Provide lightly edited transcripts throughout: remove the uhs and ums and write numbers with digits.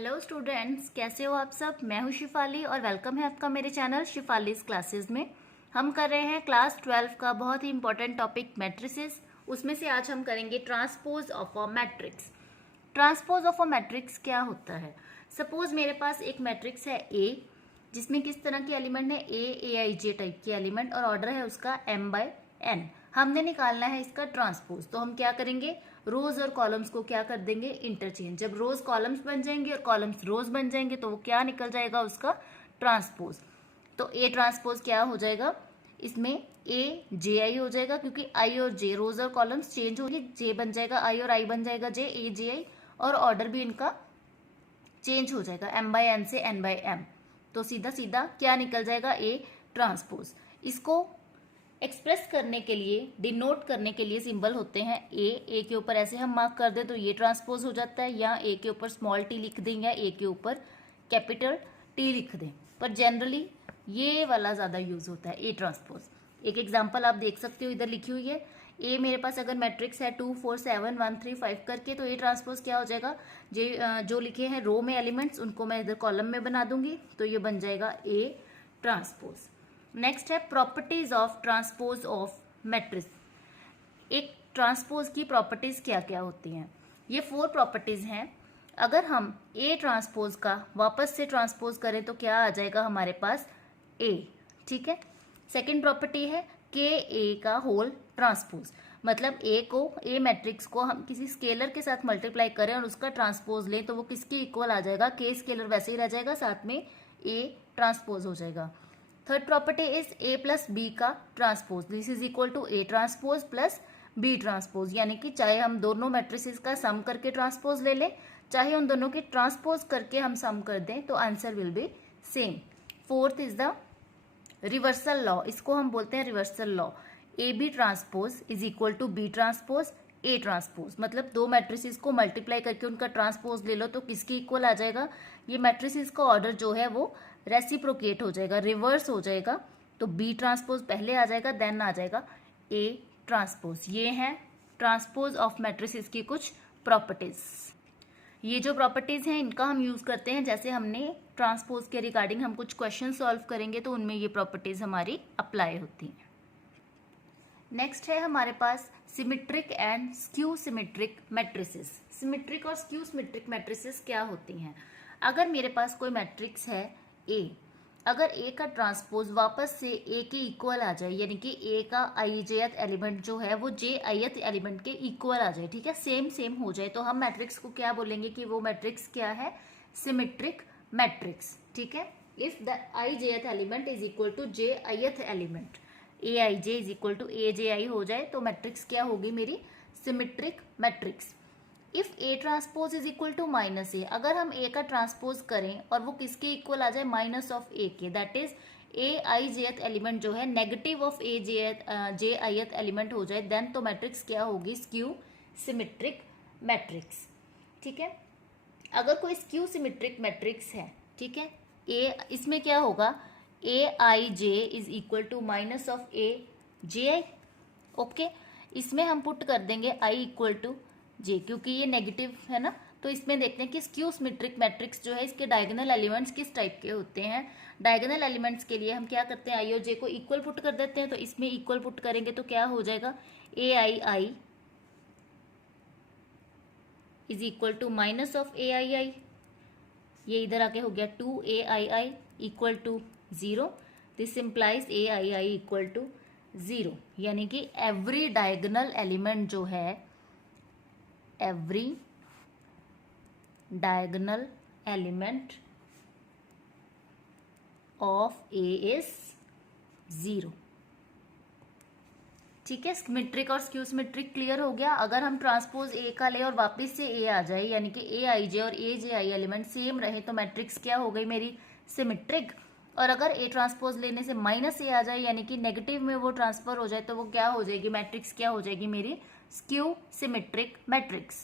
Hello students, कैसे हो आप सब। मैं हूं शिफाली और वेलकम है आपका मेरे चैनल शिफालीज क्लासेस में। हम कर रहे हैं क्लास 12 का बहुत ही इंपॉर्टेंट टॉपिक मैट्रिसेस। उसमें से आज हम करेंगे transpose of a matrix. Transpose of a matrix क्या होता है। सपोज मेरे पास एक मैट्रिक्स है ए, जिसमें किस तरह के एलिमेंट है ए आई जे टाइप के एलिमेंट और ऑर्डर है उसका m/n। हमने निकालना है इसका ट्रांसपोज, तो हम क्या करेंगे, रोज और कॉलम्स को क्या कर देंगे, इंटरचेंज। जब रोज कॉलम्स बन जाएंगे और कॉलम्स रोज बन जाएंगे तो वो क्या निकल जाएगा, उसका ट्रांसपोज। तो ए ट्रांसपोज क्या हो जाएगा, इसमें ए जे आई हो जाएगा, क्योंकि आई और जे रोज और कॉलम्स चेंज होगी, जे बन जाएगा आई और आई बन जाएगा जे, ए जे आई, और ऑर्डर भी इनका चेंज हो जाएगा m/n से n/m। तो सीधा सीधा क्या निकल जाएगा, ए ट्रांसपोज। इसको एक्सप्रेस करने के लिए, डिनोट करने के लिए सिंबल होते हैं ए के ऊपर ऐसे हम मार्क कर दें तो ये ट्रांसपोज हो जाता है, या ए के ऊपर स्मॉल टी लिख दें या ए के ऊपर कैपिटल टी लिख दें। पर जनरली ये वाला ज़्यादा यूज होता है, ए ट्रांसपोज। एक एग्जांपल आप देख सकते हो, इधर लिखी हुई है ए मेरे पास अगर मैट्रिक्स है 2 4 7 1 3 5 करके, तो ए ट्रांसपोज क्या हो जाएगा, जो लिखे हैं रो में एलिमेंट्स उनको मैं इधर कॉलम में बना दूंगी, तो ये बन जाएगा ए ट्रांसपोज। नेक्स्ट है properties of transpose of matrix. एक ट्रांसपोज की प्रॉपर्टीज क्या क्या होती हैं, ये 4 प्रॉपर्टीज हैं। अगर हम ए ट्रांसपोज का वापस से ट्रांसपोज करें तो क्या आ जाएगा हमारे पास, ए। ठीक है। सेकंड प्रॉपर्टी है के ए का होल ट्रांसपोज, मतलब ए को, ए मैट्रिक्स को हम किसी स्केलर के साथ मल्टीप्लाई करें और उसका ट्रांसपोज लें तो वो किसके इक्वल आ जाएगा, के स्केलर वैसे ही रह जाएगा, साथ में ए ट्रांसपोज हो जाएगा। Third property is A plus B का transpose, this is equal to A transpose plus B transpose, यानी कि चाहे हम दोनों मैट्रिसेस का सम करके ट्रांसपोज ले लें, चाहे उन दोनों के ट्रांसपोज करके हम सम कर दें, तो answer will be same. Fourth is the reversal law, इसको हम बोलते हैं reversal law. A B transpose is equal to B transpose A transpose, मतलब दो मैट्रिसेस को मल्टीप्लाई करके उनका ट्रांसपोज ले लो तो किसकी इक्वल आ जाएगा, ये मैट्रिसेस का ऑर्डर जो है वो रेसिप्रोकेट हो जाएगा, रिवर्स हो जाएगा। तो बी ट्रांसपोज पहले आ जाएगा, देन आ जाएगा ए ट्रांसपोज। ये है ट्रांसपोज ऑफ मैट्रिसेस की कुछ प्रॉपर्टीज। ये जो प्रॉपर्टीज हैं इनका हम यूज करते हैं, जैसे हमने ट्रांसपोज के रिगार्डिंग हम कुछ क्वेश्चन सॉल्व करेंगे तो उनमें ये प्रॉपर्टीज हमारी अप्लाई होती हैं। नेक्स्ट है हमारे पास symmetric and skew symmetric matrices. Symmetric और स्क्यू सिमेट्रिक मैट्रिसेस क्या होती हैं। अगर मेरे पास कोई मैट्रिक्स है ए, अगर ए का ट्रांसपोज वापस से ए के इक्वल आ जाए, यानी कि ए का आई जेथ एलिमेंट जो है वो जे आईथ एलिमेंट के इक्वल आ जाए, ठीक है, सेम सेम हो जाए, तो हम मैट्रिक्स को क्या बोलेंगे कि वो मैट्रिक्स क्या है, सिमेट्रिक मैट्रिक्स। ठीक है। If the I jth element is equal to J ith element, A I J is equal to A J I हो जाए, तो मैट्रिक्स क्या होगी मेरी, symmetric matrix. If A transpose is equal to minus A, अगर हम ए का transpose करें और वो किसके इक्वल आ जाए, माइनस ऑफ ए के, that is a I jth element जो है negative of A J ith element हो जाए, देन तो मैट्रिक्स क्या होगी, स्क्यू सिमेट्रिक मैट्रिक्स। ठीक है। अगर कोई स्क्यू सिमेट्रिक मैट्रिक्स है, ठीक है, ए इसमें क्या होगा, A I J is equal to minus of A J I. Okay, इसमें हम पुट कर देंगे आई इक्वल टू जे, क्योंकि ये नेगेटिव है ना। तो इसमें देखते हैं कि स्क्यू सिमेट्रिक मैट्रिक्स जो है इसके डायगोनल एलिमेंट्स किस टाइप के होते हैं। डायगोनल एलिमेंट्स के लिए हम क्या करते हैं, आई और जे को इक्वल पुट कर देते हैं, तो इसमें इक्वल पुट करेंगे तो क्या हो जाएगा, A I I is equal to minus of A I I, ये इधर आके हो गया 2 A I I equal to 0, this implies A I I equal to 0, यानी कि एवरी डायगोनल एलिमेंट जो है, every diagonal element of A is 0। ठीक है। सिमेट्रिक और स्क्यू सिमेट्रिक क्लियर हो गया। अगर हम ट्रांसपोज ए का ले और वापस से ए आ जाए, यानी कि ए आई जे और ए जे आई एलिमेंट सेम रहे, तो मैट्रिक्स क्या हो गई मेरी, सिमेट्रिक। और अगर ए ट्रांसपोज लेने से माइनस ए आ जाए, यानी कि नेगेटिव में वो ट्रांसफर हो जाए, तो वो क्या हो जाएगी, मैट्रिक्स क्या हो जाएगी मेरी, स्क्यू सिमेट्रिक मैट्रिक्स।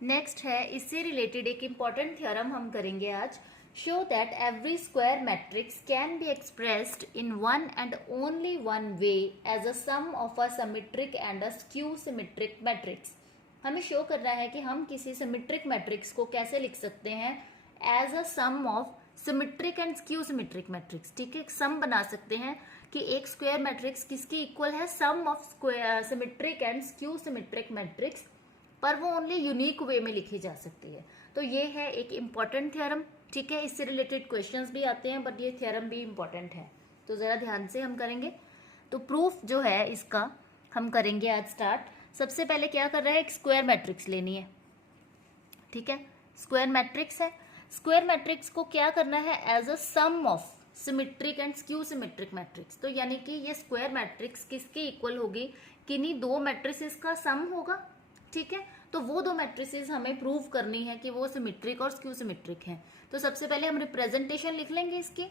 नेक्स्ट है, इससे रिलेटेड एक इंपॉर्टेंट थ्योरम हम करेंगे आज। Show that every square matrix can be expressed in one and only one way as a sum of a symmetric and a skew symmetric matrix. हमें show करना है कि हम किसी सिमेट्रिक मैट्रिक्स को कैसे लिख सकते हैं as a sum of symmetric and skew symmetric matrix. ठीक है, सम बना सकते हैं कि एक स्क्वायर मैट्रिक्स किसके इक्वल है, sum of square symmetric and skew symmetric matrix, पर वो ओनली यूनिक वे में लिखी जा सकती है। तो ये है एक इम्पॉर्टेंट थ्योरम। ठीक है, इससे रिलेटेड क्वेश्चंस भी आते हैं, बट ये थ्योरम भी इम्पॉर्टेंट है, तो जरा ध्यान से हम करेंगे। तो प्रूफ जो है इसका हम करेंगे आज स्टार्ट। सबसे पहले क्या कर रहे हैं, एक स्क्वायर मैट्रिक्स लेनी है। ठीक है, स्क्वायर मैट्रिक्स है। स्क्वायर मैट्रिक्स को क्या करना है, as a sum of symmetric and skew symmetric matrix. तो यानी कि ये स्क्वायर मैट्रिक्स किसके इक्वल होगी, किन्हीं दो मैट्रिसेस का सम होगा। ठीक है, तो वो दो मैट्रिसेस हमें प्रूव करनी है कि वो सिमेट्रिक और स्क्यू सिमेट्रिक हैं। तो सबसे पहले हम रिप्रेजेंटेशन लिख लेंगे इसकी।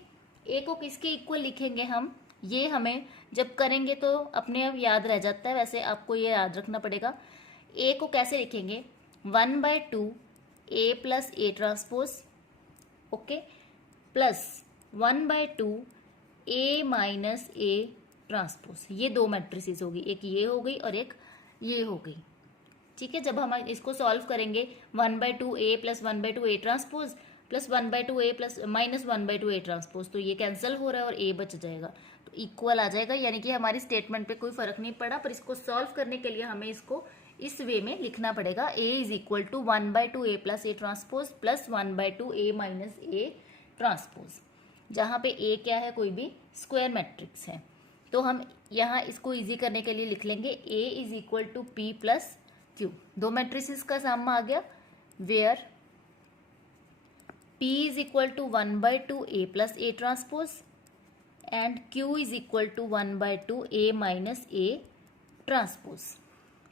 ए को किसके इक्वल लिखेंगे हम, ये हमें जब करेंगे तो अपने आप याद रह जाता है, वैसे आपको ये याद रखना पड़ेगा। ए को कैसे लिखेंगे, 1/2 A plus A transpose, okay, plus 1/2 A minus A transpose. ये दो मैट्रिसेस होगी, एक ये हो गई और एक ये हो गई। ठीक है, जब हम इसको सॉल्व करेंगे 1/2 A plus 1/2 A transpose plus 1/2 A plus minus 1/2 A transpose, तो ये कैंसिल हो रहा है और ए बच जाएगा, तो इक्वल आ जाएगा। यानी कि हमारी स्टेटमेंट पे कोई फर्क नहीं पड़ा, पर इसको सॉल्व करने के लिए हमें इसको इस वे में लिखना पड़ेगा। A is equal to 1/2 A plus A transpose plus 1/2 A minus A transpose, जहाँ पे ए क्या है, कोई भी स्क्वायर मैट्रिक्स है। तो हम यहाँ इसको इजी करने के लिए लिख लेंगे A is equal to P plus Q. दो मैट्रिसेस का सम आ गया, where P is equal to 1/2 A plus A transpose and Q is equal to 1/2 A minus A transpose।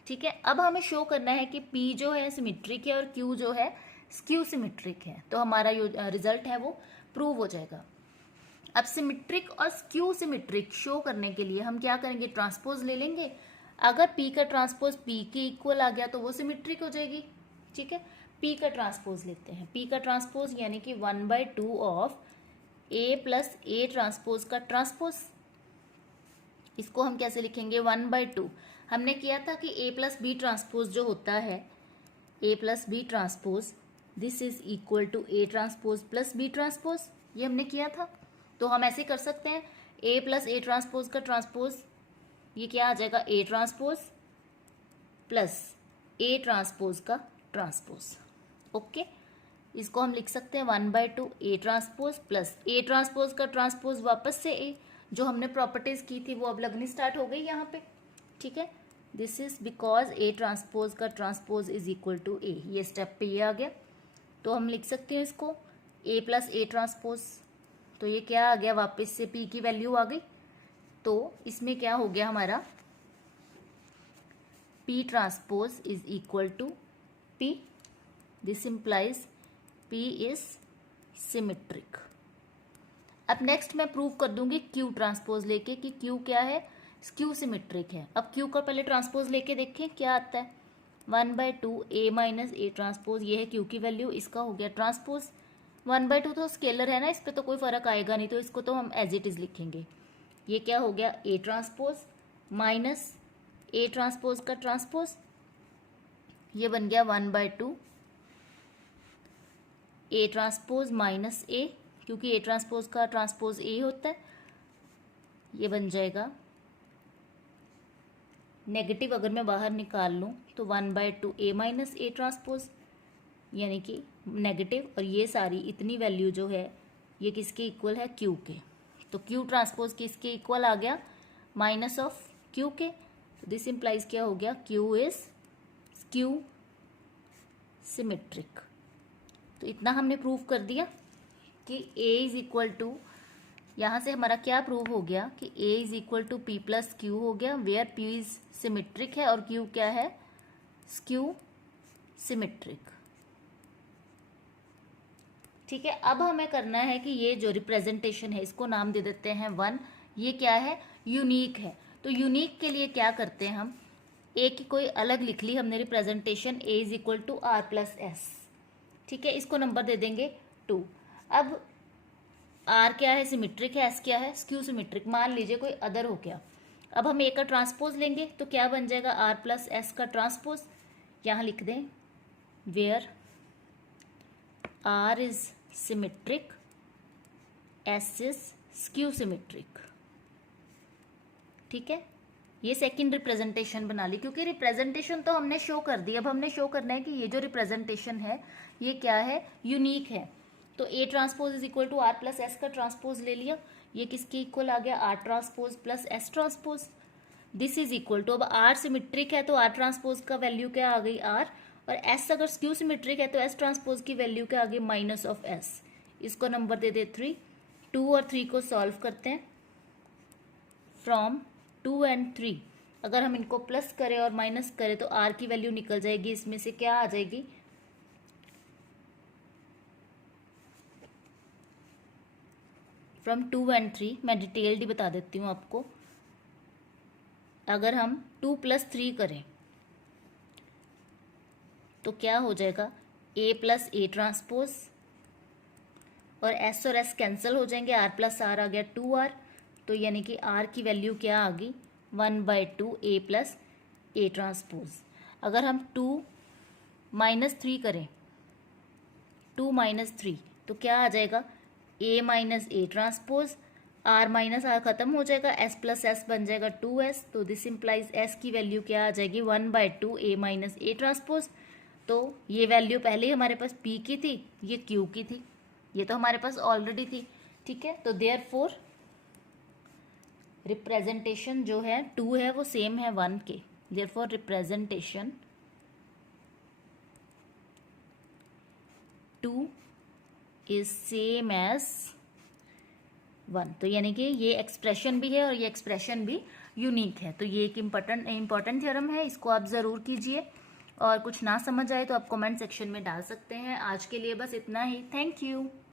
ठीक है, अब हमें शो करना है कि P जो है सिमेट्रिक है और Q जो है स्क्यू सिमेट्रिक है, तो हमारा जो रिजल्ट है वो प्रूव हो जाएगा। अब सिमेट्रिक और स्क्यू सिमेट्रिक शो करने के लिए हम क्या करेंगे, ट्रांसपोज ले लेंगे। अगर P का ट्रांसपोज P के इक्वल आ गया तो वो सिमेट्रिक हो जाएगी। ठीक है, P का ट्रांसपोज लेते हैं। P का ट्रांसपोज यानी कि 1/2 of A plus A transpose का ट्रांसपोज। इसको हम कैसे लिखेंगे, 1/2 हमने किया था कि A प्लस B ट्रांसपोज जो होता है, A plus B transpose, this is equal to A transpose plus B transpose, ये हमने किया था। तो हम ऐसे कर सकते हैं, A प्लस A ट्रांसपोज का ट्रांसपोज, ये क्या आ जाएगा, A transpose plus A transpose का ट्रांसपोज। ओके, इसको हम लिख सकते हैं 1/2 A transpose plus A transpose का ट्रांसपोज वापस से ए, जो हमने प्रॉपर्टीज की थी वो अब लगनी स्टार्ट हो गई यहाँ पे। ठीक है, this is because A transpose का ट्रांसपोज इज इक्वल टू ए, ये स्टेप पे ये आ गया। तो हम लिख सकते हैं इसको ए प्लस ए ट्रांसपोज, तो ये क्या आ गया, वापस से पी की वैल्यू आ गई। तो इसमें क्या हो गया हमारा, P transpose is equal to P, this implies P is symmetric. अब नेक्स्ट मैं प्रूव कर दूंगी Q ट्रांसपोज लेके कि Q क्या है, स्क्यू सिमेट्रिक है। अब Q का पहले ट्रांसपोज लेके देखें क्या आता है, 1/2 A माइनस A ट्रांसपोज, ये है Q की वैल्यू, इसका हो गया ट्रांसपोज। 1/2 तो स्केलर है ना, इस पर तो कोई फर्क आएगा नहीं, तो इसको तो हम एज इट इज लिखेंगे। ये क्या हो गया, A transpose minus A transpose का ट्रांसपोज, ये बन गया 1/2 ए ट्रांसपोज माइनस ए, क्योंकि ए ट्रांसपोज का ट्रांसपोज ए होता है, ये बन जाएगा नेगेटिव। अगर मैं बाहर निकाल लूँ तो 1/2 ए माइनस ए ट्रांसपोज, यानी कि नेगेटिव, और ये सारी इतनी वैल्यू जो है ये किसके इक्वल है, क्यू के। तो क्यू ट्रांसपोज किसके इक्वल आ गया, माइनस ऑफ क्यू के। तो दिस इम्प्लाइज क्या हो गया, क्यू इज स्क्यू सिमेट्रिक। तो इतना हमने प्रूव कर दिया कि A इज इक्वल टू, यहाँ से हमारा क्या प्रूव हो गया कि A is equal to P plus Q हो गया, वेयर P इज सिमेट्रिक है और Q क्या है, स्क्यू सिमेट्रिक। ठीक है, अब हमें करना है कि ये जो रिप्रेजेंटेशन है इसको नाम दे देते हैं 1। ये क्या है, यूनिक है। तो यूनिक के लिए क्या करते हैं हम, A की कोई अलग लिख ली हमने representation, A is equal to R plus S। ठीक है, इसको नंबर दे देंगे 2। अब R क्या है, सिमेट्रिक है, S क्या है, स्क्यू सिमेट्रिक। मान लीजिए कोई अदर हो गया, अब हम A का ट्रांसपोज लेंगे तो क्या बन जाएगा, R प्लस S का ट्रांसपोज। यहाँ लिख दें where R is symmetric, S is skew symmetric. ठीक है, ये सेकंड रिप्रेजेंटेशन बना ली, क्योंकि रिप्रेजेंटेशन तो हमने शो कर दी। अब हमने शो करना है कि ये जो रिप्रेजेंटेशन है ये क्या है, यूनिक है। तो A transpose is equal to R plus S का ट्रांसपोज ले लिया, ये किसके इक्वल आ गया, R transpose plus S transpose. This is equal to, अब R सिमेट्रिक है तो R ट्रांसपोज का वैल्यू क्या आ गई R, और S अगर स्क्यू सिमेट्रिक है तो S ट्रांसपोज की वैल्यू क्या आ गई, माइनस ऑफ S। इसको नंबर दे दे 3। 2 और 3 को सॉल्व करते हैं। फ्रॉम 2 and 3 अगर हम इनको प्लस करें और माइनस करें तो R की वैल्यू निकल जाएगी, इसमें से क्या आ जाएगी, फ्रॉम 2 and 3। मैं डिटेल्ड ही बता देती हूँ आपको। अगर हम 2 + 3 करें तो क्या हो जाएगा, A प्लस A ट्रांसपोज, और S और S कैंसिल हो जाएंगे, R प्लस R आ गया 2R, तो यानी कि R की वैल्यू क्या आ गई, 1/2 A प्लस A ट्रांसपोज। अगर हम 2 - 3 करें, 2 - 3 तो क्या आ जाएगा, A minus A transpose, R minus R खत्म हो जाएगा, S प्लस S बन जाएगा 2S। तो दिस इम्प्लाइज S की वैल्यू क्या आ जाएगी, 1/2 A माइनस A ट्रांसपोज। तो ये वैल्यू पहले ही हमारे पास P की थी, ये Q की थी, ये तो हमारे पास ऑलरेडी थी। ठीक है, तो देयरफॉर रिप्रेजेंटेशन जो है 2 है वो सेम है 1 के, therefore representation 2 is same as 1। तो यानी कि ये एक्सप्रेशन भी है और ये एक्सप्रेशन भी यूनिक है। तो ये एक इम्पॉर्टेंट थ्योरम है, इसको आप ज़रूर कीजिए, और कुछ ना समझ आए तो आप कमेंट सेक्शन में डाल सकते हैं। आज के लिए बस इतना ही, थैंक यू।